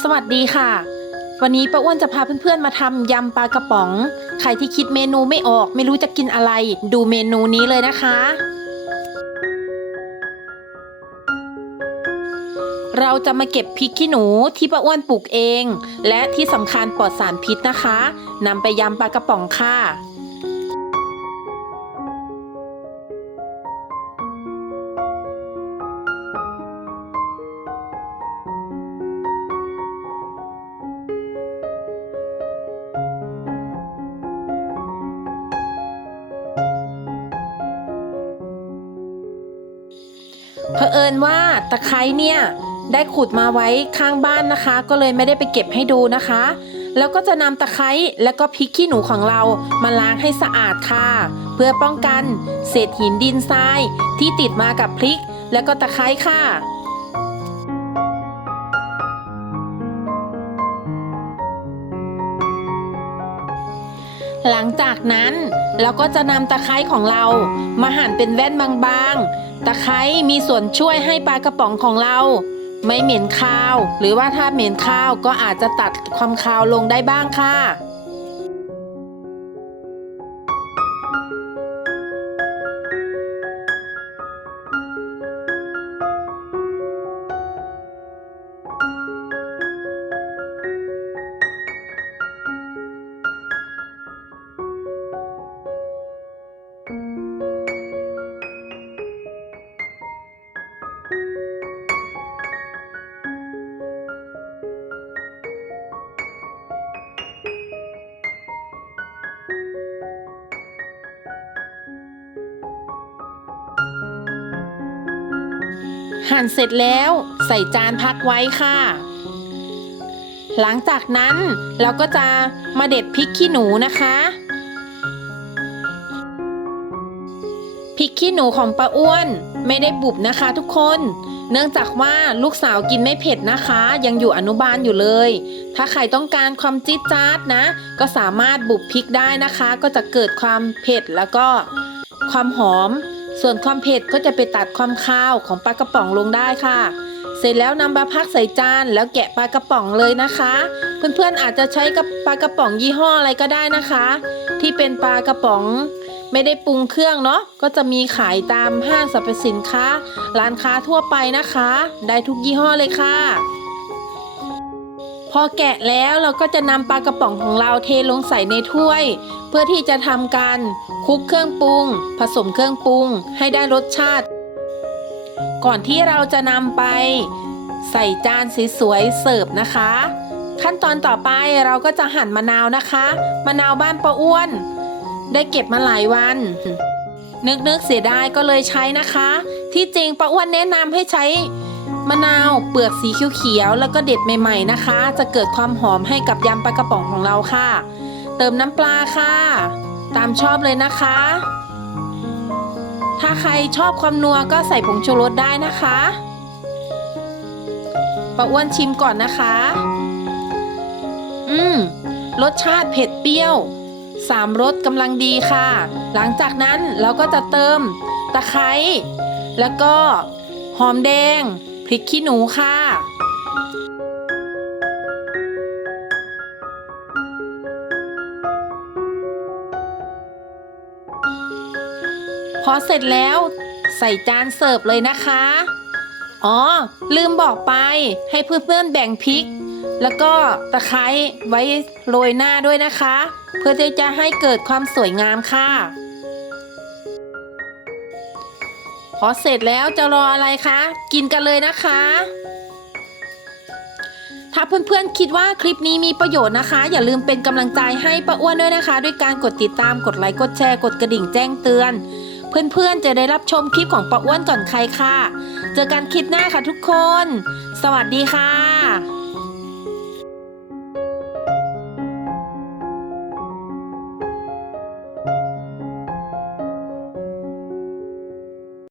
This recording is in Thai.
สวัสดีค่ะ วันนี้ป้าอ้วนจะพาเพื่อนๆมาทำยำปลากระป๋อง ใครที่คิดเมนูไม่ออก ไม่รู้จะกินอะไร ดูเมนูนี้เลยนะคะ เราจะมาเก็บพริกขี้หนูที่ป้าอ้วนปลูกเอง และที่สำคัญปลอดสารพิษนะคะนำไปยำปลากระป๋องค่ะ เผอิญว่าตะไคร้เนี่ยได้ขุดมาไว้ข้างบ้านนะคะ ก็เลยไม่ได้ไปเก็บให้ดูนะคะ แล้วก็จะนำตะไคร้และก็พริกขี้หนูของเรามาล้างให้สะอาดค่ะ เพื่อป้องกันเศษหินดินทรายที่ติดมากับพริกและก็ตะไคร้ค่ะ หลังจากนั้นเราก็จะนำตะไคร้ของเรา มาหั่นเป็นแว่นบางๆ ตะไคร้มีส่วนช่วยให้ปลากระป๋องของเรา ไม่เหม็นคาว หรือว่าถ้าเหม็นคาวก็อาจจะตัดความคาวลงได้บ้างค่ะ หั่นเสร็จแล้วใส่จานพักไว้ค่ะ หลังจากนั้นเราก็จะมาเด็ดพริกขี้หนูนะคะพริกขี้หนูของป้าอ้วนไม่ได้บุบนะคะทุกคน เนื่องจากว่าลูกสาวกินไม่เผ็ดนะคะ ยังอยู่อนุบาลอยู่เลย ถ้าใครต้องการความจี๊ดจ๊าดนะ ก็สามารถบุบพริกได้นะคะ ก็จะเกิดความเผ็ดแล้วก็ความหอม ส่วนความเผ็ดก็จะไปตัดความคาวของปลากระป๋องลงได้ค่ะ เสร็จแล้วนำมาพักใส่จานแล้วแกะปลากระป๋องเลยนะคะ เพื่อนๆอาจจะใช้กับปลากระป๋องยี่ห้ออะไรก็ได้นะคะ ที่เป็นปลากระป๋องไม่ได้ปรุงเครื่องเนาะก็จะมีขายตามห้างสรรพสินค้า ร้านค้าทั่วไปนะคะ ได้ทุกยี่ห้อเลยค่ะ พอแกะแล้วเราก็จะนำปลากระป๋องของเราเทลงใส่ในถ้วย เพื่อที่จะทำการคลุกเครื่องปรุง ผสมเครื่องปรุงให้ได้รสชาติ ก่อนที่เราจะนำไปใส่จานสวยๆเสิร์ฟนะคะ ขั้นตอนต่อไปเราก็จะหั่นมะนาวนะคะ มะนาวบ้านป้าอ้วน ได้เก็บมาหลายวัน นึกๆเสียดายก็เลยใช้นะคะ ที่จริงป้าอ้วนแนะนำให้ใช้ มะนาวเปลือกสีเขียวๆแล้วก็เด็ดใหม่ๆนะคะ จะเกิดความหอมให้กับยำปลากระป๋องของเราค่ะ เติมน้ำปลาค่ะ ตามชอบเลยนะคะ ถ้าใครชอบความนัวก็ใส่ผงชูรสได้นะคะป้าอ้วนชิมก่อนนะคะ อืม รสชาติเผ็ดเปรี้ยวสามรสกำลังดีค่ะ หลังจากนั้นเราก็จะเติมตะไคร้แล้วก็หอมแดง พริกขี้หนูค่ะ พอเสร็จแล้วใส่จานเสิร์ฟเลยนะคะ อ๋อ ลืมบอกไปให้เพื่อนๆแบ่งพริก แล้วก็ตะไคร้ไว้โรยหน้าด้วยนะคะ เพื่อที่จะให้เกิดความสวยงามค่ะ อเสร็จแล้วจะรออะไรคะ กินกันเลยนะคะ ถ้าเพื่อนๆคิดว่าคลิปนี้มีประโยชน์นะคะ อย่าลืมเป็นกำลังใจให้ป้าอ้วนด้วยนะคะ ด้วยการกดติดตามกดไลค์กดแชร์กดกระดิ่งแจ้งเตือน เพื่อนๆจะได้รับชมคลิปของป้าอ้วนก่อนใครค่ะ เจอกันคลิปหน้าค่ะทุกคน สวัสดีค่ะ